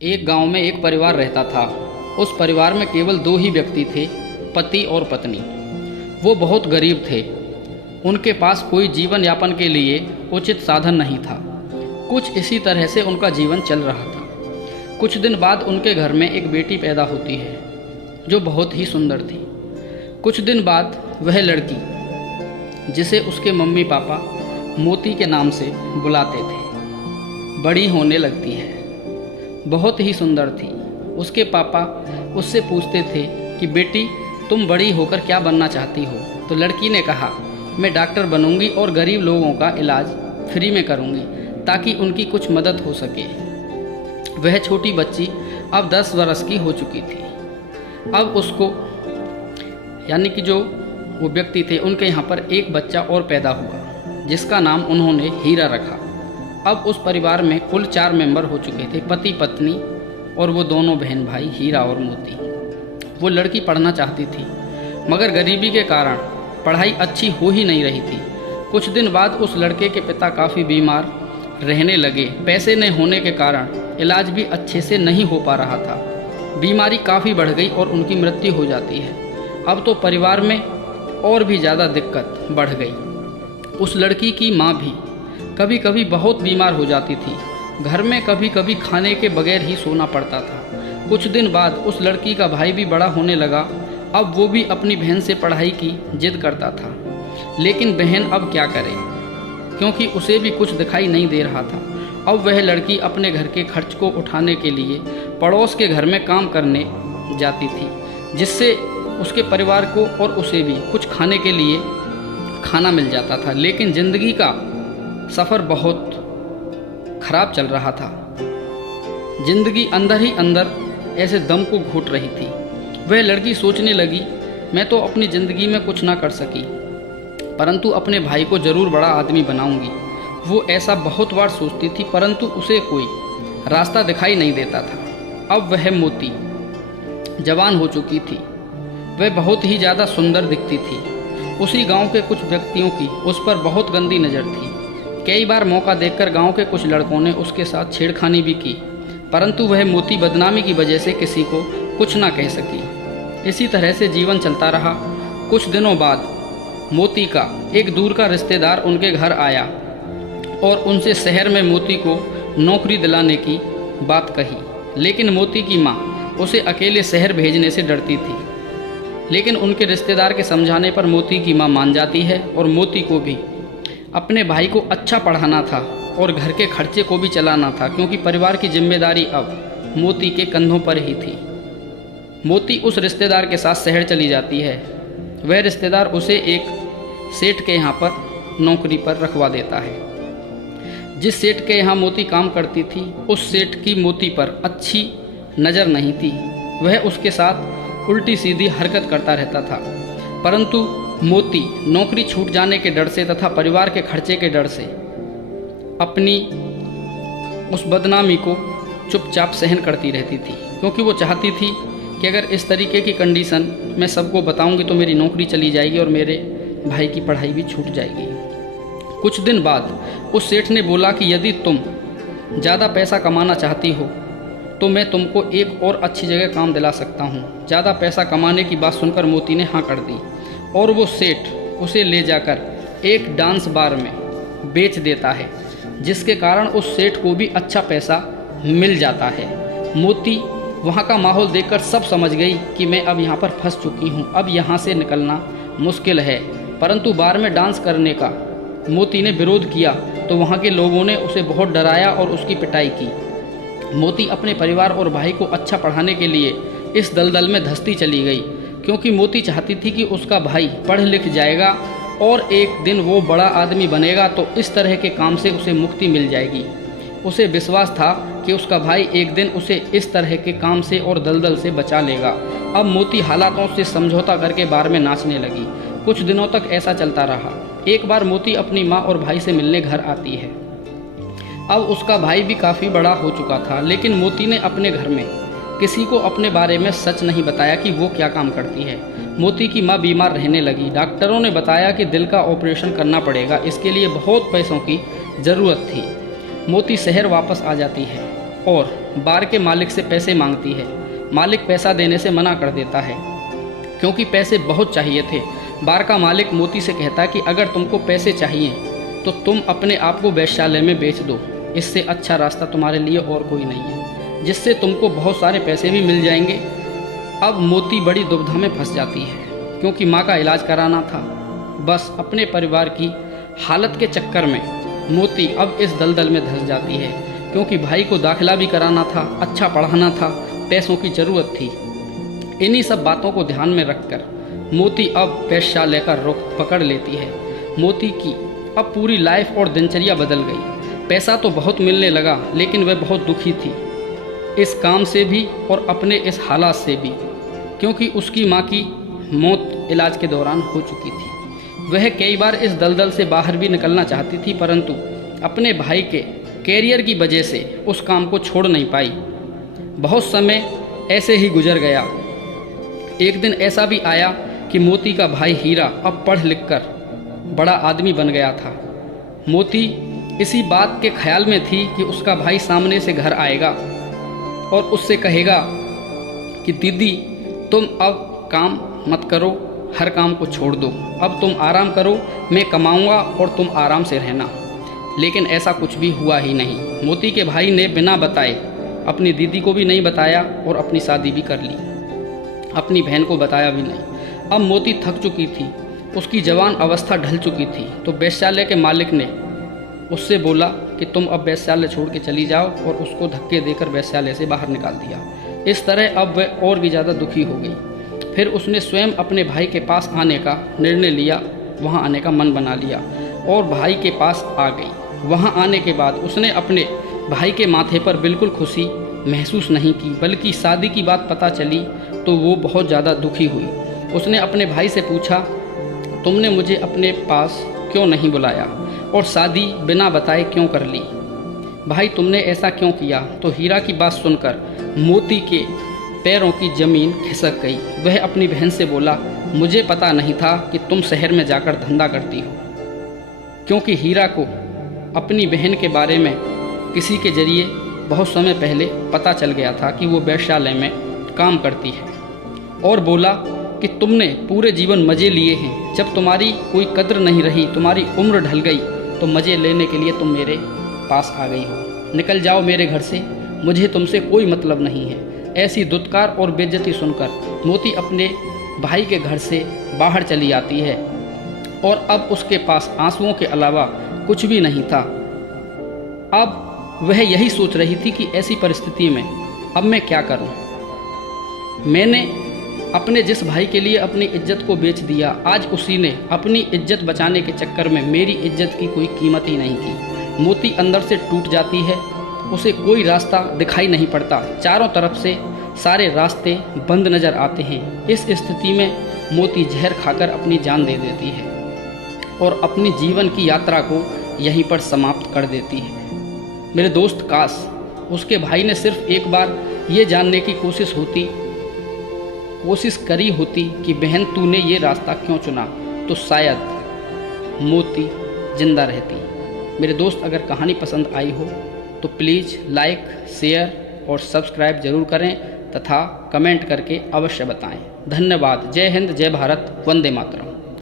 एक गांव में एक परिवार रहता था। उस परिवार में केवल दो ही व्यक्ति थे, पति और पत्नी। वो बहुत गरीब थे। उनके पास कोई जीवन यापन के लिए उचित साधन नहीं था। कुछ इसी तरह से उनका जीवन चल रहा था। कुछ दिन बाद उनके घर में एक बेटी पैदा होती है जो बहुत ही सुंदर थी। कुछ दिन बाद वह लड़की, जिसे उसके मम्मी पापा मोती के नाम से बुलाते थे, बड़ी होने लगती है। बहुत ही सुंदर थी। उसके पापा उससे पूछते थे कि बेटी, तुम बड़ी होकर क्या बनना चाहती हो? तो लड़की ने कहा, मैं डॉक्टर बनूंगी और गरीब लोगों का इलाज फ्री में करूंगी ताकि उनकी कुछ मदद हो सके। वह छोटी बच्ची अब 10 वर्ष की हो चुकी थी। अब उसको, यानी कि जो वो व्यक्ति थे, उनके यहाँ पर एक बच्चा और पैदा हुआ जिसका नाम उन्होंने हीरा रखा। अब उस परिवार में कुल 4 मेंबर हो चुके थे, पति पत्नी और वो दोनों बहन भाई हीरा और मोती। वो लड़की पढ़ना चाहती थी मगर गरीबी के कारण पढ़ाई अच्छी हो ही नहीं रही थी। कुछ दिन बाद उस लड़के के पिता काफ़ी बीमार रहने लगे। पैसे न होने के कारण इलाज भी अच्छे से नहीं हो पा रहा था। बीमारी काफ़ी बढ़ गई और उनकी मृत्यु हो जाती है। अब तो परिवार में और भी ज़्यादा दिक्कत बढ़ गई। उस लड़की की माँ भी कभी कभी बहुत बीमार हो जाती थी। घर में कभी कभी खाने के बगैर ही सोना पड़ता था। कुछ दिन बाद उस लड़की का भाई भी बड़ा होने लगा। अब वो भी अपनी बहन से पढ़ाई की जिद करता था, लेकिन बहन अब क्या करे, क्योंकि उसे भी कुछ दिखाई नहीं दे रहा था। अब वह लड़की अपने घर के खर्च को उठाने के लिए पड़ोस के घर में काम करने जाती थी, जिससे उसके परिवार को और उसे भी कुछ खाने के लिए खाना मिल जाता था। लेकिन ज़िंदगी का सफ़र बहुत खराब चल रहा था। जिंदगी अंदर ही अंदर ऐसे दम को घोट रही थी। वह लड़की सोचने लगी, मैं तो अपनी ज़िंदगी में कुछ ना कर सकी, परंतु अपने भाई को ज़रूर बड़ा आदमी बनाऊंगी। वो ऐसा बहुत बार सोचती थी, परंतु उसे कोई रास्ता दिखाई नहीं देता था। अब वह मोती जवान हो चुकी थी। वह बहुत ही ज़्यादा सुंदर दिखती थी। उसी गांव के कुछ व्यक्तियों की उस पर बहुत गंदी नज़र थी। कई बार मौका देखकर गांव के कुछ लड़कों ने उसके साथ छेड़खानी भी की, परंतु वह मोती बदनामी की वजह से किसी को कुछ ना कह सकी। इसी तरह से जीवन चलता रहा। कुछ दिनों बाद मोती का एक दूर का रिश्तेदार उनके घर आया और उनसे शहर में मोती को नौकरी दिलाने की बात कही। लेकिन मोती की माँ उसे अकेले शहर भेजने से डरती थी। लेकिन उनके रिश्तेदार के समझाने पर मोती की माँ मान जाती है और मोती को भी अपने भाई को अच्छा पढ़ाना था और घर के खर्चे को भी चलाना था, क्योंकि परिवार की जिम्मेदारी अब मोती के कंधों पर ही थी। मोती उस रिश्तेदार के साथ शहर चली जाती है। वह रिश्तेदार उसे एक सेठ के यहाँ पर नौकरी पर रखवा देता है। जिस सेठ के यहाँ मोती काम करती थी, उस सेठ की मोती पर अच्छी नज़र नहीं थी। वह उसके साथ उल्टी सीधी हरकत करता रहता था, परंतु मोती नौकरी छूट जाने के डर से तथा परिवार के खर्चे के डर से अपनी उस बदनामी को चुपचाप सहन करती रहती थी, क्योंकि वो चाहती थी कि अगर इस तरीके की कंडीशन मैं सबको बताऊंगी तो मेरी नौकरी चली जाएगी और मेरे भाई की पढ़ाई भी छूट जाएगी। कुछ दिन बाद उस सेठ ने बोला कि यदि तुम ज़्यादा पैसा कमाना चाहती हो तो मैं तुमको एक और अच्छी जगह काम दिला सकता हूँ। ज़्यादा पैसा कमाने की बात सुनकर मोती ने हाँ कर दी और वो सेठ उसे ले जाकर एक डांस बार में बेच देता है, जिसके कारण उस सेठ को भी अच्छा पैसा मिल जाता है। मोती वहाँ का माहौल देखकर सब समझ गई कि मैं अब यहाँ पर फंस चुकी हूँ, अब यहाँ से निकलना मुश्किल है। परंतु बार में डांस करने का मोती ने विरोध किया तो वहाँ के लोगों ने उसे बहुत डराया और उसकी पिटाई की। मोती अपने परिवार और भाई को अच्छा पढ़ाने के लिए इस दलदल में धंसती चली गई, क्योंकि मोती चाहती थी कि उसका भाई पढ़ लिख जाएगा और एक दिन वो बड़ा आदमी बनेगा तो इस तरह के काम से उसे मुक्ति मिल जाएगी। उसे विश्वास था कि उसका भाई एक दिन उसे इस तरह के काम से और दलदल से बचा लेगा। अब मोती हालातों से समझौता करके बार में नाचने लगी। कुछ दिनों तक ऐसा चलता रहा। एक बार मोती अपनी माँ और भाई से मिलने घर आती है। अब उसका भाई भी काफ़ी बड़ा हो चुका था, लेकिन मोती ने अपने घर में किसी को अपने बारे में सच नहीं बताया कि वो क्या काम करती है। मोती की माँ बीमार रहने लगी। डॉक्टरों ने बताया कि दिल का ऑपरेशन करना पड़ेगा, इसके लिए बहुत पैसों की ज़रूरत थी। मोती शहर वापस आ जाती है और बार के मालिक से पैसे मांगती है। मालिक पैसा देने से मना कर देता है क्योंकि पैसे बहुत चाहिए थे। बार का मालिक मोती से कहता है कि अगर तुमको पैसे चाहिए तो तुम अपने आप को वेश्यालय में बेच दो, इससे अच्छा रास्ता तुम्हारे लिए और कोई नहीं है, जिससे तुमको बहुत सारे पैसे भी मिल जाएंगे। अब मोती बड़ी दुविधा में फंस जाती है क्योंकि माँ का इलाज कराना था। बस अपने परिवार की हालत के चक्कर में मोती अब इस दलदल में धंस जाती है क्योंकि भाई को दाखिला भी कराना था, अच्छा पढ़ाना था, पैसों की ज़रूरत थी। इन्हीं सब बातों को ध्यान में रखकर मोती अब वेश्यालय का रुख पकड़ लेती है। मोती की अब पूरी लाइफ और दिनचर्या बदल गई। पैसा तो बहुत मिलने लगा लेकिन वह बहुत दुखी थी, इस काम से भी और अपने इस हालात से भी, क्योंकि उसकी माँ की मौत इलाज के दौरान हो चुकी थी। वह कई बार इस दलदल से बाहर भी निकलना चाहती थी परंतु अपने भाई के कैरियर की वजह से उस काम को छोड़ नहीं पाई। बहुत समय ऐसे ही गुजर गया। एक दिन ऐसा भी आया कि मोती का भाई हीरा अब पढ़ लिख कर बड़ा आदमी बन गया था। मोती इसी बात के ख्याल में थी कि उसका भाई सामने से घर आएगा और उससे कहेगा कि दीदी तुम अब काम मत करो, हर काम को छोड़ दो, अब तुम आराम करो, मैं कमाऊंगा और तुम आराम से रहना। लेकिन ऐसा कुछ भी हुआ ही नहीं। मोती के भाई ने बिना बताए अपनी दीदी को भी नहीं बताया और अपनी शादी भी कर ली, अपनी बहन को बताया भी नहीं। अब मोती थक चुकी थी, उसकी जवान अवस्था ढल चुकी थी, तो वेश्यालय के मालिक ने उससे बोला कि तुम अब वेश्यालय छोड़ के चली जाओ और उसको धक्के देकर वेश्यालय से बाहर निकाल दिया। इस तरह अब वह और भी ज़्यादा दुखी हो गई। फिर उसने स्वयं अपने भाई के पास आने का निर्णय लिया, वहाँ आने का मन बना लिया और भाई के पास आ गई। वहाँ आने के बाद उसने अपने भाई के माथे पर बिल्कुल खुशी महसूस नहीं की, बल्कि शादी की बात पता चली तो वो बहुत ज़्यादा दुखी हुई। उसने अपने भाई से पूछा, तुमने मुझे अपने पास क्यों नहीं बुलाया और शादी बिना बताए क्यों कर ली? भाई तुमने ऐसा क्यों किया? तो हीरा की बात सुनकर मोती के पैरों की ज़मीन खिसक गई। वह अपनी बहन से बोला, मुझे पता नहीं था कि तुम शहर में जाकर धंधा करती हो, क्योंकि हीरा को अपनी बहन के बारे में किसी के जरिए बहुत समय पहले पता चल गया था कि वो वेश्यालय में काम करती है, और बोला कि तुमने पूरे जीवन मज़े लिए हैं, जब तुम्हारी कोई कद्र नहीं रही, तुम्हारी उम्र ढल गई, तो मज़े लेने के लिए तुम मेरे पास आ गई हो। निकल जाओ मेरे घर से, मुझे तुमसे कोई मतलब नहीं है। ऐसी दुत्कार और बेइज्जती सुनकर मोती अपने भाई के घर से बाहर चली आती है और अब उसके पास आंसुओं के अलावा कुछ भी नहीं था। अब वह यही सोच रही थी कि ऐसी परिस्थिति में अब मैं क्या करूं? मैंने अपने जिस भाई के लिए अपनी इज्जत को बेच दिया, आज उसी ने अपनी इज्जत बचाने के चक्कर में मेरी इज्जत की कोई कीमत ही नहीं की। मोती अंदर से टूट जाती है, उसे कोई रास्ता दिखाई नहीं पड़ता, चारों तरफ से सारे रास्ते बंद नज़र आते हैं। इस स्थिति में मोती जहर खाकर अपनी जान दे देती है और अपनी जीवन की यात्रा को यहीं पर समाप्त कर देती है। मेरे दोस्त, काश उसके भाई ने सिर्फ एक बार ये जानने की कोशिश करी होती कि बहन तूने ये रास्ता क्यों चुना, तो शायद मोती जिंदा रहती। मेरे दोस्त, अगर कहानी पसंद आई हो तो प्लीज़ लाइक, शेयर और सब्सक्राइब ज़रूर करें तथा कमेंट करके अवश्य बताएं। धन्यवाद। जय हिंद, जय भारत, वंदे मातरम।